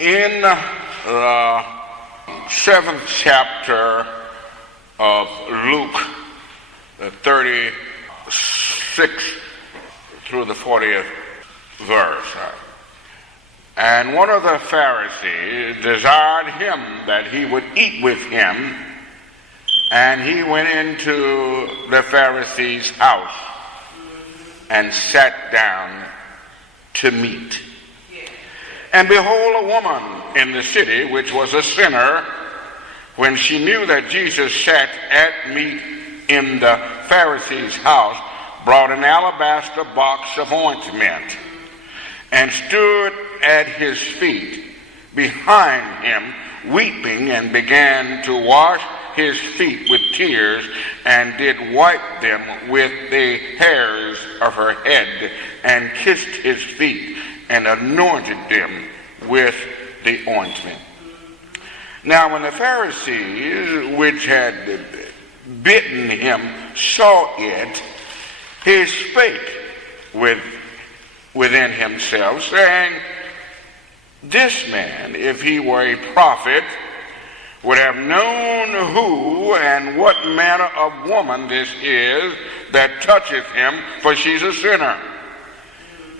In the 7th chapter of Luke, the 36th through the 40th verse, and one of the Pharisees desired him that he would eat with him, and he went into the Pharisee's house and sat down to meat. And behold, a woman in the city, which was a sinner, when she knew that Jesus sat at meat in the Pharisee's house, brought an alabaster box of ointment, and stood at his feet behind him, weeping, and began to wash his feet with tears, and did wipe them with the hairs of her head, and kissed his feet, and anointed them with the ointment. Now when the Pharisees which had bidden him saw it, he spake within himself, saying, this man, if he were a prophet, would have known who and what manner of woman this is that toucheth him, for she's a sinner.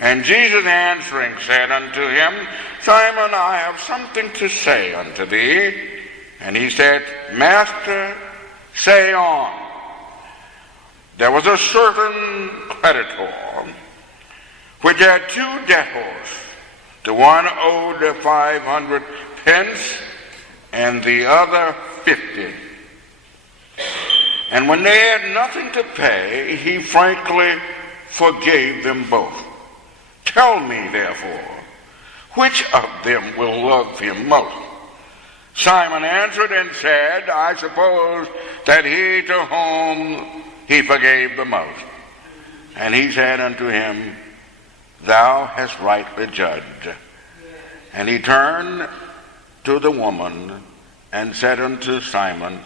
And Jesus answering said unto him, Simon, I have something to say unto thee. And he said, Master, say on. There was a certain creditor which had 2 debtors. The one owed 500 pence, and the other 50. And when they had nothing to pay, he frankly forgave them both. Tell me, therefore, which of them will love him most? Simon answered and said, I suppose that he to whom he forgave the most. And he said unto him, Thou hast rightly judged. And he turned to the woman and said unto Simon,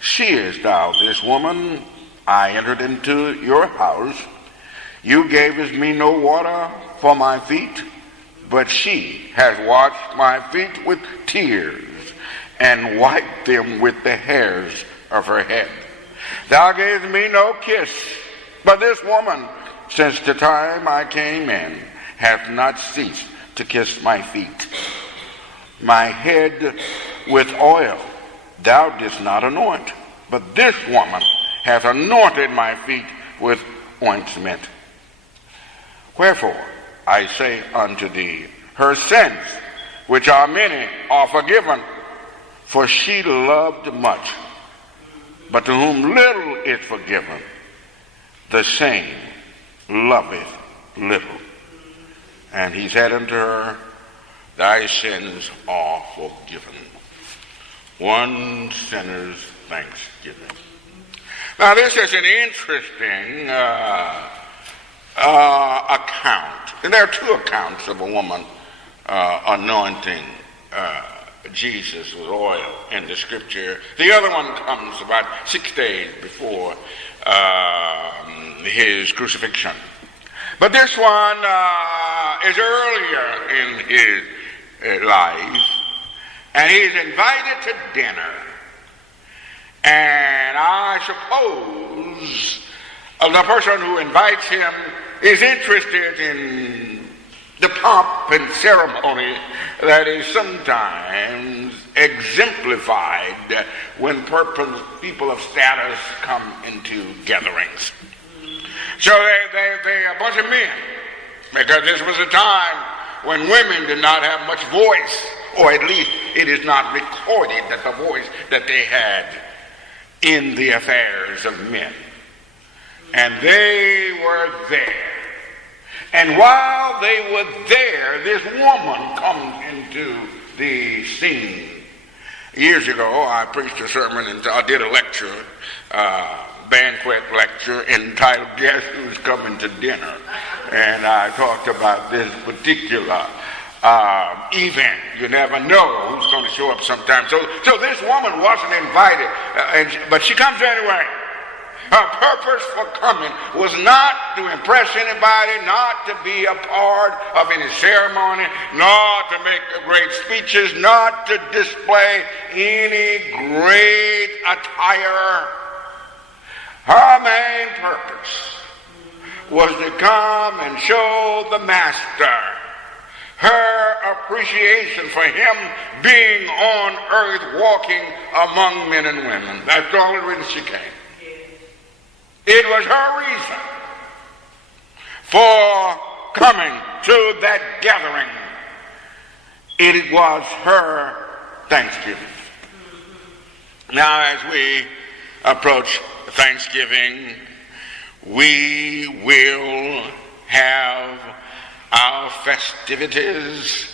Seest thou this woman? I entered into your house. You gavest me no water for my feet, but she has washed my feet with tears and wiped them with the hairs of her head. Thou gavest me no kiss, but this woman, since the time I came in, hath not ceased to kiss my feet. My head with oil thou didst not anoint, but this woman hath anointed my feet with ointment. Wherefore, I say unto thee, her sins, which are many, are forgiven, for she loved much. But to whom little is forgiven, the same loveth little. And he said unto her, Thy sins are forgiven. One sinner's thanksgiving. Now this is an interesting account. And there are 2 accounts of a woman anointing Jesus with oil in the scripture. The other one comes about 6 days before his crucifixion. But this one is earlier in his life, and he's invited to dinner. And I suppose the person who invites him is interested in the pomp and ceremony that is sometimes exemplified when people of status come into gatherings. So they a bunch of men, because this was a time when women did not have much voice, or at least it is not recorded that the voice that they had in the affairs of men. And they were there. And while they were there, this woman comes into the scene. Years ago, I preached a sermon and I did a lecture, banquet lecture entitled Guess Who's Coming to Dinner? And I talked about this particular event. You never know who's going to show up sometime. So this woman wasn't invited, but she comes anyway. Her purpose for coming was not to impress anybody, not to be a part of any ceremony, not to make great speeches, not to display any great attire. Her main purpose was to come and show the Master her appreciation for him being on earth walking among men and women. That's the only reason she came. It was her reason for coming to that gathering. It was her Thanksgiving. Now, as we approach Thanksgiving, we will have our festivities.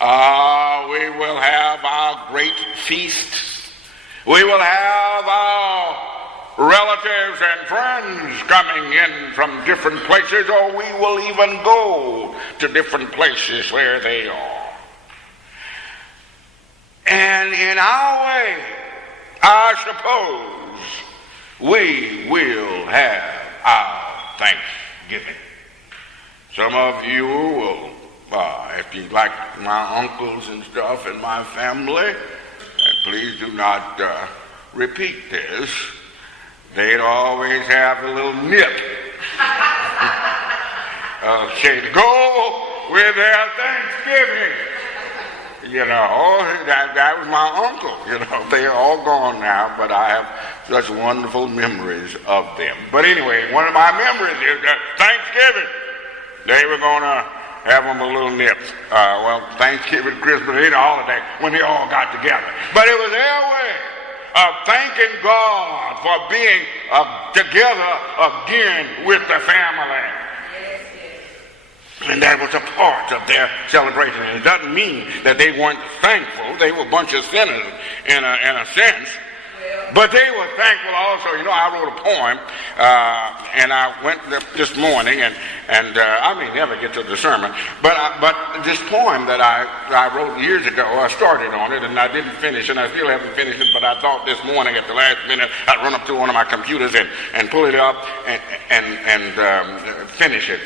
We will have our great feasts. We will have our relatives and friends coming in from different places, or we will even go to different places where they are. And in our way, I suppose we will have our Thanksgiving. Some of you will, if you like my uncles and stuff in my family, and please do not repeat this, they'd always have a little nip. Okay, to go with their Thanksgiving. You know, that was my uncle. You know, they're all gone now, but I have such wonderful memories of them. But anyway, one of my memories is Thanksgiving. They were going to have them a little nip. Thanksgiving, Christmas, any holiday, when they all got together. But it was their way of thanking God for being together again with the family. And that was a part of their celebration. And it doesn't mean that they weren't thankful. They were a bunch of sinners in a sense. But they were thankful also. You know, I wrote a poem, and I went this morning, and I may never get to the sermon, but this poem that I wrote years ago, I started on it, and I didn't finish, and I still haven't finished it, but I thought this morning at the last minute, I'd run up to one of my computers and pull it up and finish it.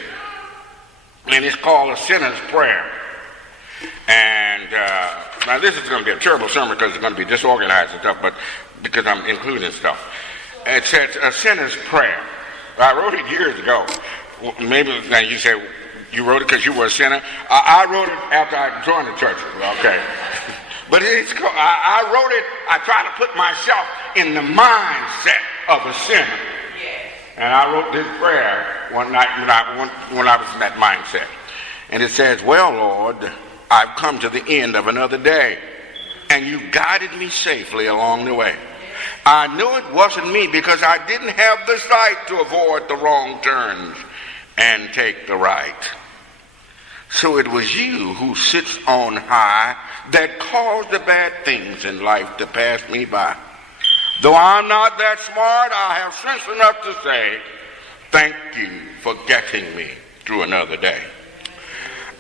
And it's called A Sinner's Prayer. And now this is going to be a terrible sermon because it's going to be disorganized and stuff, but because I'm including stuff. It says A Sinner's Prayer. I wrote it years ago. Maybe now you say you wrote it because you were a sinner. I wrote it after I joined the church. Okay. But it's called, I wrote it, I try to put myself in the mindset of a sinner. And I wrote this prayer one night when I was in that mindset. And it says, well, Lord, I've come to the end of another day, and you guided me safely along the way. I knew it wasn't me because I didn't have the sight to avoid the wrong turns and take the right. So it was you who sits on high that caused the bad things in life to pass me by. Though I'm not that smart, I have sense enough to say, thank you for getting me through another day.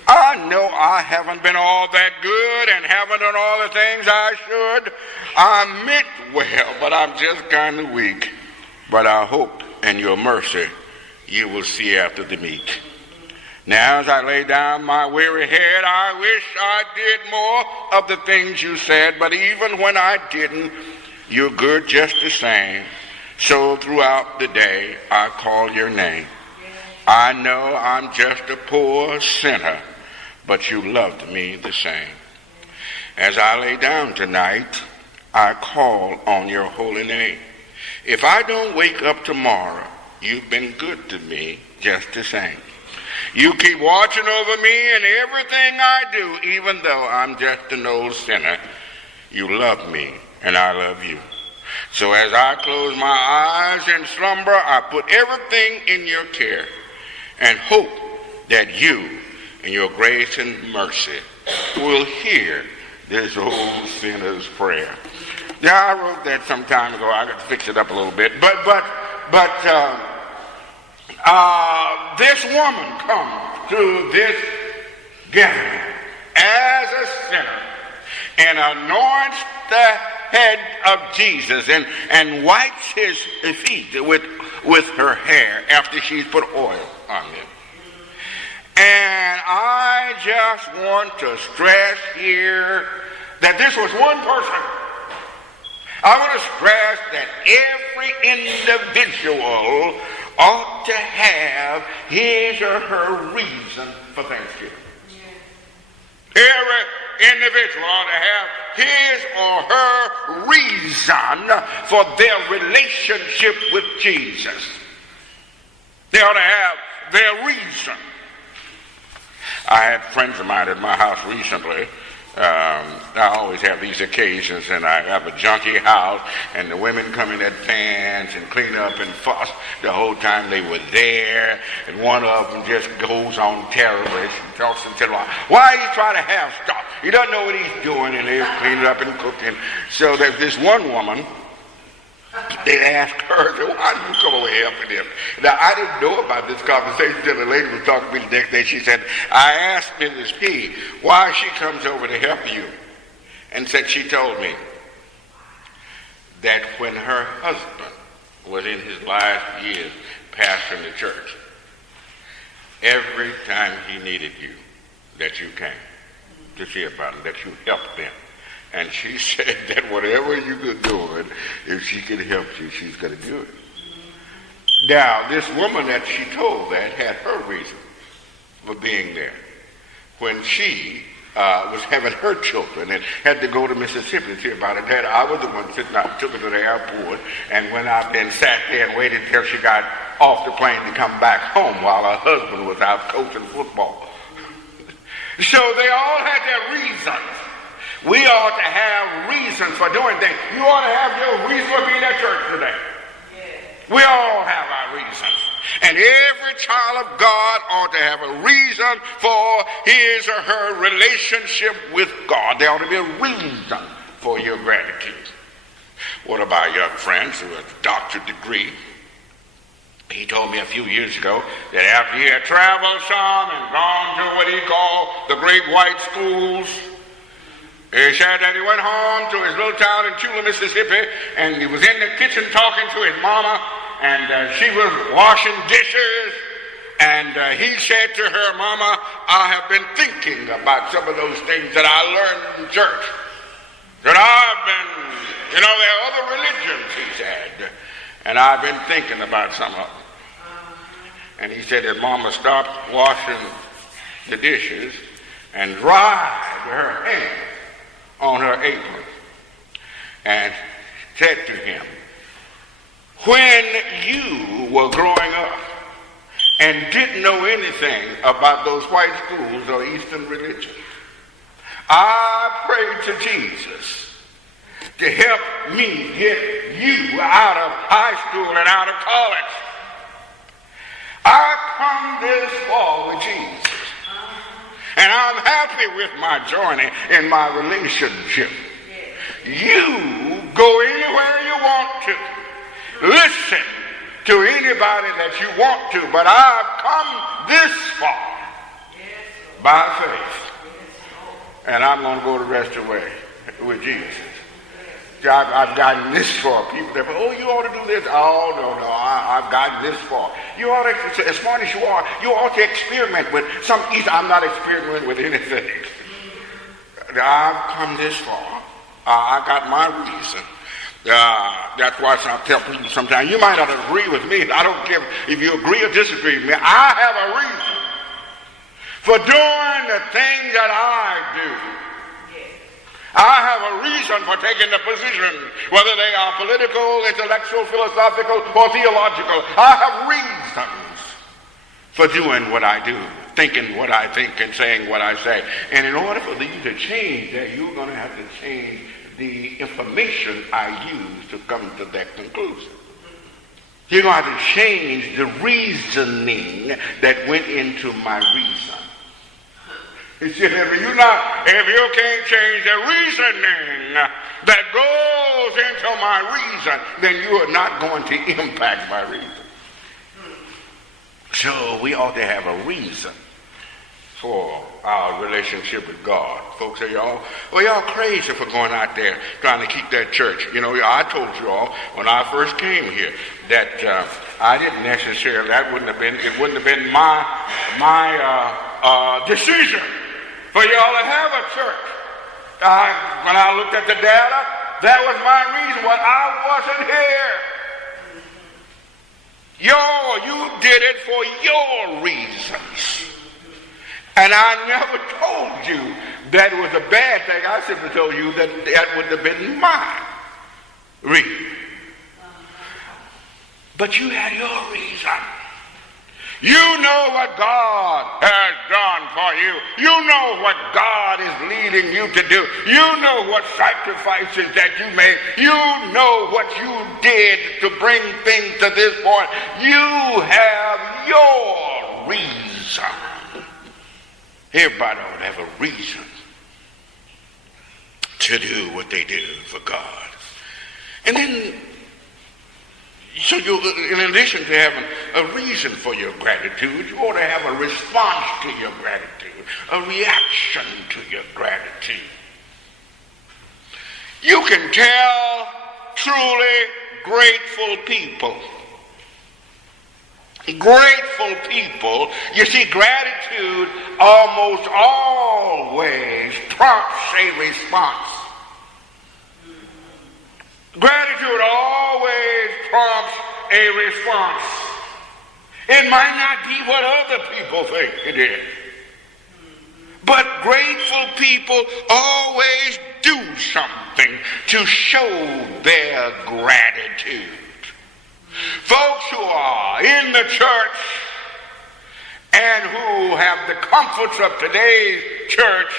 I know I haven't been all that good and haven't done all the things I should. I meant well, but I'm just kind of weak. But I hope in your mercy you will see after the meek. Now as I lay down my weary head, I wish I did more of the things you said, but even when I didn't, you're good just the same. So throughout the day, I call your name. I know I'm just a poor sinner, but you loved me the same. As I lay down tonight, I call on your holy name. If I don't wake up tomorrow, you've been good to me just the same. You keep watching over me in everything I do, even though I'm just an old sinner. You love me, and I love you. So as I close my eyes in slumber, I put everything in your care and hope that you, in your grace and mercy, will hear this old sinner's prayer. Yeah, I wrote that some time ago. I got to fix it up a little bit. But this woman comes to this gathering as a sinner and anoints the head of Jesus and wipes his feet with with her hair after she's put oil on it. And I just want to stress here that this was one person. I want to stress that every individual ought to have his or her reason for Thanksgiving. Every individual ought to have his or her reason for their relationship with Jesus. They ought to have their reason. I had friends of mine at my house recently. I always have these occasions, and I have a junky house, and the women come in their pants and clean up and fuss the whole time they were there, and one of them just goes on terribly. She talks and tells them, why he trying to have stuff? He doesn't know what he's doing, and they're cleaning up and cooking. So there's this one woman. They asked her, why do you come over here helping him? Now, I didn't know about this conversation until the lady was talking to me the next day. She said, I asked Mrs. P why she comes over to help you. And said she told me that when her husband was in his last years pastoring the church, every time he needed you, that you came to see about him, that you helped them. And she said that whatever you could do it, if she could help you, she's going to do it. Now, this woman that she told that had her reason for being there. When she was having her children and had to go to Mississippi to see about it, that I was the one sitting out, took her to the airport, and went out there and sat there and waited until she got off the plane to come back home while her husband was out coaching football. So they all had their reasons. We ought to have reasons for doing things. You ought to have your reason for being at church today. We all have our reasons. And every child of God ought to have a reason for his or her relationship with God. There ought to be a reason for your gratitude. What about young friends who have a doctorate degree? He told me a few years ago that after he had traveled some and gone to what he called the great white schools, he said that he went home to his little town in Tula, Mississippi, and he was in the kitchen talking to his mama, and she was washing dishes, and he said to her, Mama, I have been thinking about some of those things that I learned in church. That I've been, there are other religions, he said, and I've been thinking about some of them. And he said that Mama stopped washing the dishes and dried her hands on her apron and said to him, when you were growing up and didn't know anything about those white schools or Eastern religion, I prayed to Jesus to help me get you out of high school and out of college. I've come this far with Jesus. And I'm happy with my journey in my relationship. You go anywhere you want to. Listen to anybody that you want to. But I've come this far by faith. And I'm going to go the rest of the way with Jesus. I've gotten this far. People that, you ought to do this. Oh, no, I've gotten this far. You ought to, as smart as you ought to experiment with some. I'm not experimenting with anything. I've come this far. I got my reason. That's why I tell people sometimes, you might not agree with me. I don't care if you agree or disagree with me. I have a reason for doing the thing that I do. I have a reason for taking the position, whether they are political, intellectual, philosophical, or theological. I have reasons for doing what I do, thinking what I think, and saying what I say. And in order for you to change that, you're going to have to change the information I use to come to that conclusion. You're going to have to change the reasoning that went into my reason. He said, if you can't change the reasoning that goes into my reason, then you are not going to impact my reason. So we ought to have a reason for our relationship with God. Folks say, y'all crazy for going out there trying to keep that church. You know, I told you all when I first came here that I didn't necessarily, it wouldn't have been my decision for y'all to have a church. When I looked at the data, that was my reason why I wasn't here. You did it for your reasons. And I never told you that it was a bad thing. I simply told you that would have been my reason. But you had your reason. You know what God has done for you. You know what God is leading you to do. You know what sacrifices that you made. You know what you did to bring things to this point. You have your reason. Everybody ought to have a reason to do what they do for God. And then, so you, in addition to having a reason for your gratitude, you ought to have a response to your gratitude, a reaction to your gratitude. You can tell truly grateful people. Grateful people, you see, gratitude almost always prompts a response. Gratitude always prompts a response. It might not be what other people think it is. But grateful people always do something to show their gratitude. Folks who are in the church and who have the comforts of today's church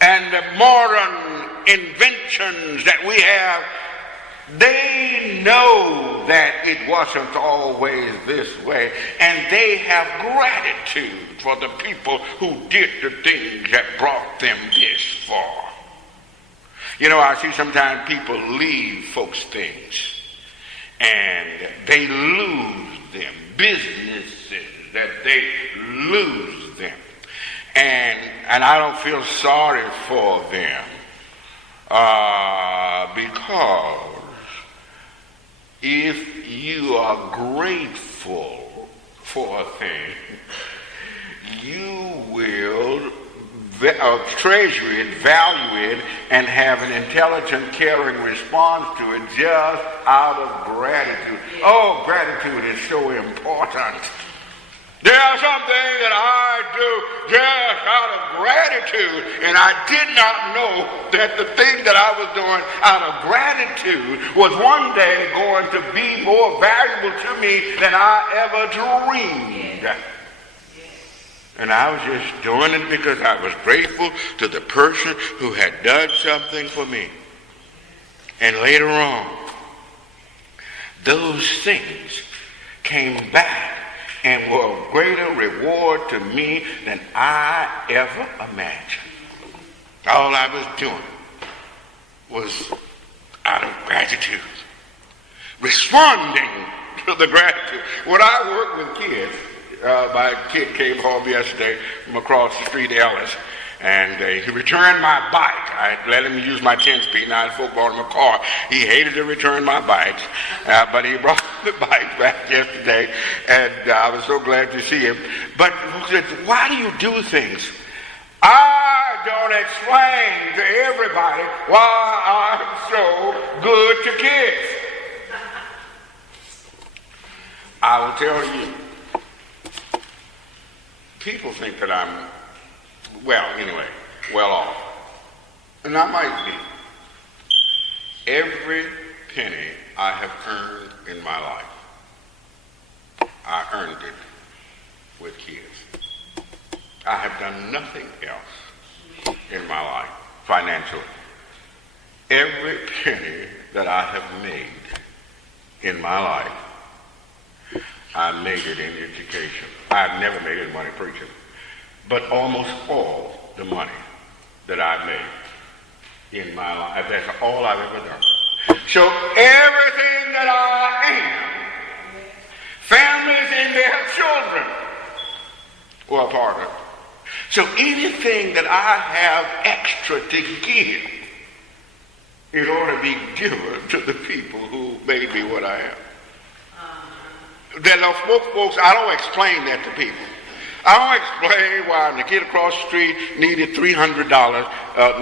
and the modern inventions that we have, they know that it wasn't always this way, and they have gratitude for the people who did the things that brought them this far. You know, I see sometimes people leave folks things and they lose them, businesses that they lose them, and I don't feel sorry for them because if you are grateful for a thing, you will treasure it, value it, and have an intelligent, caring response to it just out of gratitude. Oh, gratitude is so important. There are some things that I do just out of gratitude, and I did not know that the thing that I was doing out of gratitude was one day going to be more valuable to me than I ever dreamed. And I was just doing it because I was grateful to the person who had done something for me. And later on, those things came back and were a greater reward to me than I ever imagined. All I was doing was out of gratitude, responding to the gratitude. When I work with kids, my kid came home yesterday from across the street, Ellis, and he returned my bike. I let him use my 10-speed, and I bought him a car. He hated to return my bikes, but he brought the bike back yesterday, and I was so glad to see him. But folks said, why do you do things? I don't explain to everybody why I'm so good to kids. I will tell you, people think that I'm, well off. And I might be. Every penny I have earned in my life, I earned it with kids. I have done nothing else in my life financially. Every penny that I have made in my life, I made it in education. I've never made any money preaching, but almost all the money that I made in my life, that's all I've ever done. So everything that I am, families and their children were a part of it. So anything that I have extra to give, it ought to be given to the people who made me what I am. There are folks, I don't explain that to people. I don't explain why the kid across the street needed $300,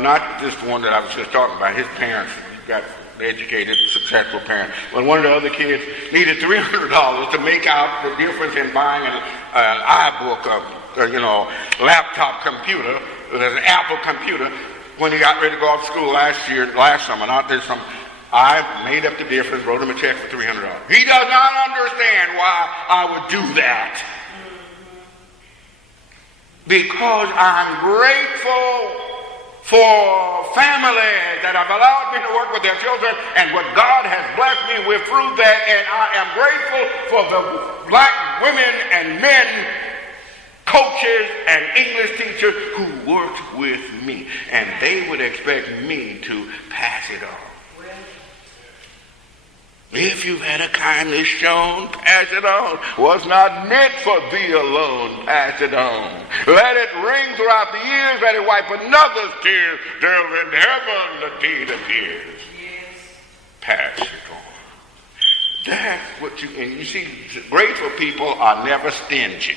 not this one that I was just talking about. His parents got educated, successful parents. But one of the other kids needed $300 to make out the difference in buying an iBook, laptop computer, an Apple computer, when he got ready to go off to school last summer, not this summer. I made up the difference, wrote him a check for $300. He does not understand why I would do that. Because I'm grateful for families that have allowed me to work with their children and what God has blessed me with through that. And I am grateful for the black women and men, coaches and English teachers who worked with me. And they would expect me to pass it on. If you've had a kindness shown, pass it on. Was not meant for thee alone, pass it on. Let it ring throughout the years, let it wipe another's tears, till in heaven the deed appears. Yes. Pass it on. That's what and you see, grateful people are never stingy.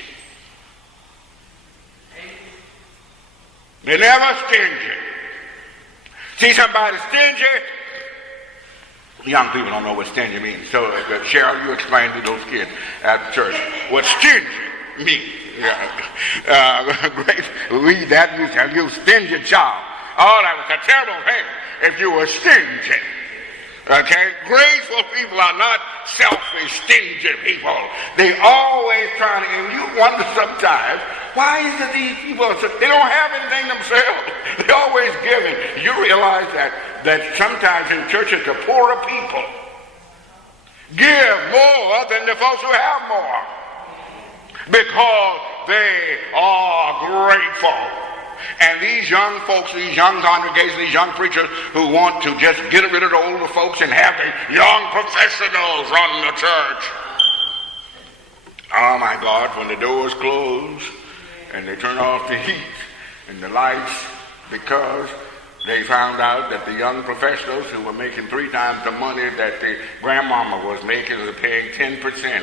They're never stingy. See somebody stingy? Young people don't know what stingy means. So, Cheryl, you explain to those kids at church what stingy means. Great. Read that, you stingy child. Oh, that was a terrible thing if you were stingy. Okay? Grateful people are not selfish, stingy people. They always trying to, and you wonder sometimes, why is it these people, they don't have anything themselves. They're always giving. You realize that sometimes in churches the poorer people give more than the folks who have more. Because they are grateful. And these young folks, these young congregations, these young preachers who want to just get rid of the older folks and have the young professionals run the church. Oh my God, when the doors close and they turn off the heat and the lights because they found out that the young professionals who were making 3 times the money that the grandmama was making was paying 10%,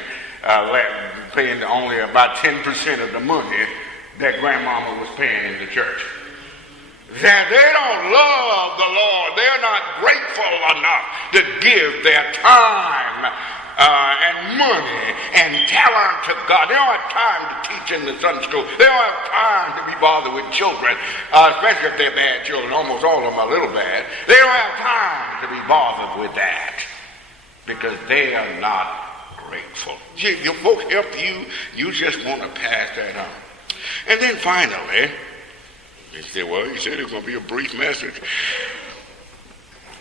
paying only about 10% of the money that grandmama was paying in the church. That they don't love the Lord. They're not grateful enough to give their time and money and talent to God. They don't have time to teach in the Sunday school. They don't have time to be bothered with children, especially if they're bad children. Almost all of them are a little bad. They don't have time to be bothered with that because they are not grateful. Your folks help you, you just want to pass that on. And then finally, you say, well, you said it's going to be a brief message,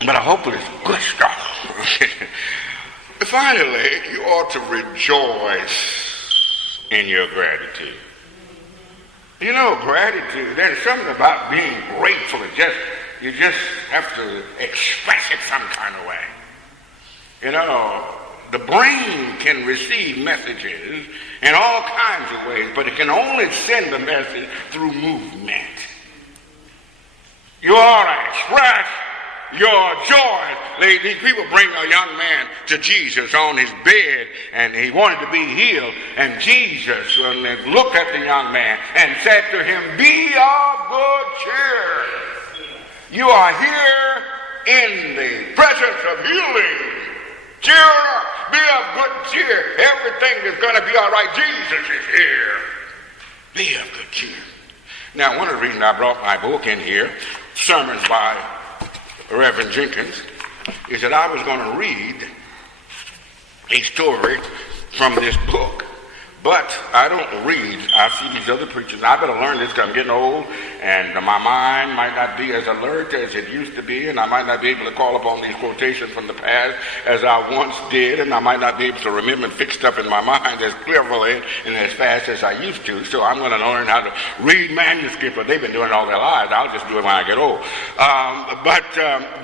but I hope it's good stuff. Finally, you ought to rejoice in your gratitude. You know, gratitude, there's something about being grateful. You just have to express it some kind of way. You know, the brain can receive messages in all kinds of ways, but it can only send a message through movement. You ought to express your joy. These people bring a young man to Jesus on his bed, and he wanted to be healed. And Jesus looked at the young man and said to him, "Be of good cheer. You are here in the presence of healing. Cheer up. Be of good cheer. Everything is going to be all right. Jesus is here. Be of good cheer." Now, one of the reasons I brought my book in here, Sermons by Reverend Jenkins, is that I was going to read a story from this book. But I don't read. I see these other preachers. I better learn this because I'm getting old, and my mind might not be as alert as it used to be, and I might not be able to call upon these quotations from the past as I once did, and I might not be able to remember and fix stuff in my mind as cleverly and as fast as I used to. So I'm going to learn how to read manuscript, but they've been doing it all their lives. I'll just do it when I get old. But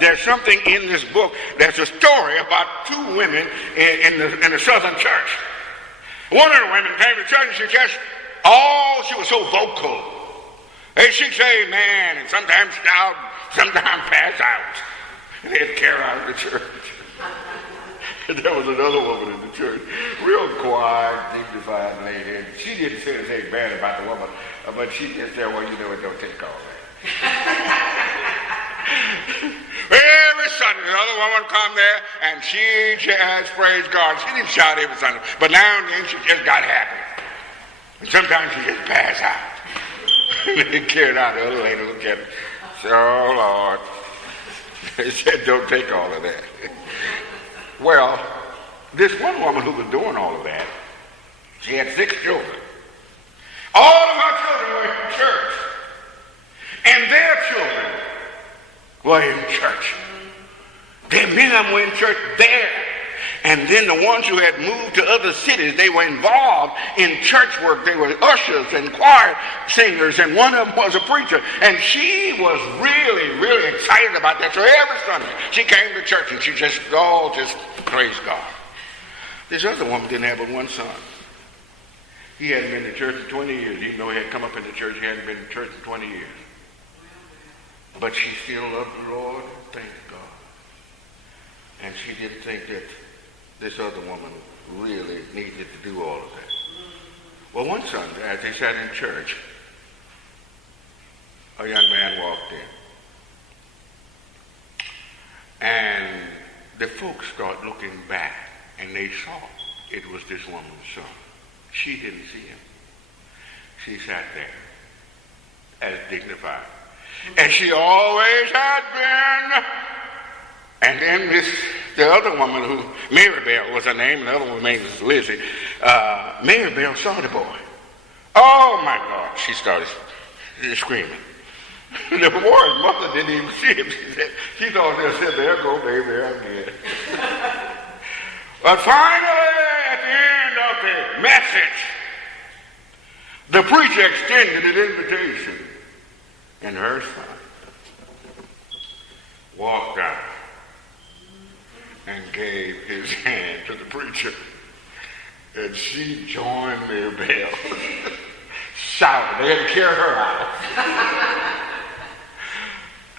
there's something in this book. There's a story about 2 women in the Southern church. One of the women came to church and she was so vocal. And she'd say amen, and sometimes shout, sometimes pass out. And they'd carry her out of the church. And there was another woman in the church, real quiet, dignified lady. And she didn't say anything bad about the woman, but she just said, well, you know it don't take all that. Every Sunday, another woman come there, and she just praised God. She didn't shout every Sunday, but now and then she just got happy. And sometimes she just passed out. And they carried out. The other lady looked at her. Said, oh, Lord. They said, don't take all of that. Well, this one woman who was doing all of that, she had 6 children. All of her children were in church. And their children were in church. Many of them were in church there. And then the ones who had moved to other cities, they were involved in church work. They were ushers and choir singers, and one of them was a preacher. And she was really, really excited about that. So every Sunday she came to church and she just praised God. This other woman didn't have but one son. He hadn't been to church in 20 years. Even though he had come up in the church, he hadn't been to church in 20 years. But she still loved the Lord, thank God. And she didn't think that this other woman really needed to do all of that. Well, one Sunday, as they sat in church, a young man walked in. And the folks started looking back, and they saw it was this woman's son. She didn't see him. She sat there as dignified as she always had been. And then the other woman, who Maribel was her name, and the other woman's name was Lizzie. Maribel saw the boy. Oh my God! She started screaming. The boy's mother didn't even see him. She thought they said, "There go baby again." But finally, at the end of the message, the preacher extended an invitation, and her son walked out and gave his hand to the preacher. And she joined Maribel, shouting. They had to carry her out.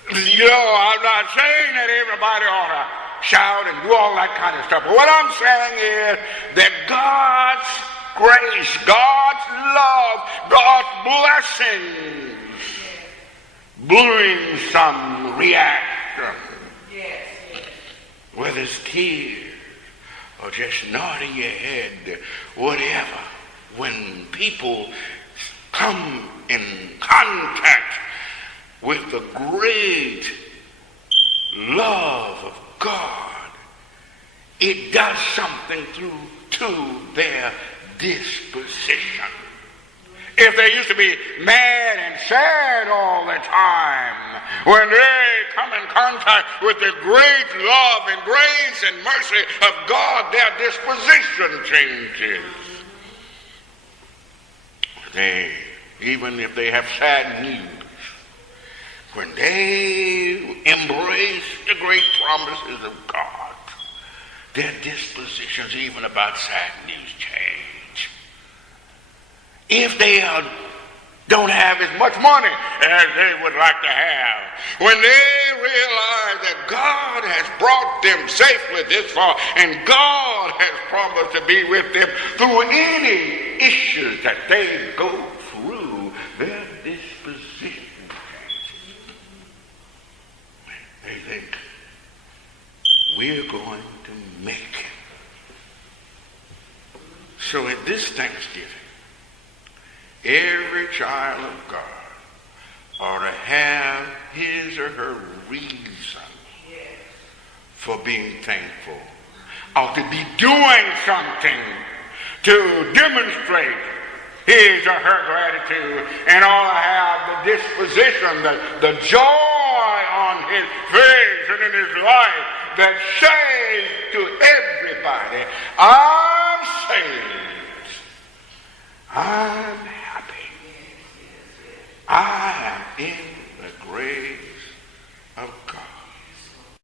I'm not saying that everybody ought to shout and do all that kind of stuff. But what I'm saying is that God's grace, God's love, God's blessings bring some reaction. Yes. Whether it's tears or just nodding your head, whatever. When people come in contact with the great love of God, it does something to their disposition. If they used to be mad and sad all the time, when they come in contact with the great love and grace and mercy of God, their disposition changes. Even if they have sad news, when they embrace the great promises of God, their dispositions, even about sad news, change. If they don't have as much money as they would like to have, when they realize that God has brought them safely this far, and God has promised to be with them through any issues that they go through, their disposition changes. They think, we're going to make it. So at this Thanksgiving, every child of God ought to have his or her reason for being thankful. Ought to be doing something to demonstrate his or her gratitude, and ought to have the disposition, the joy on his face and in his life that says to everybody, I'm saved. I'm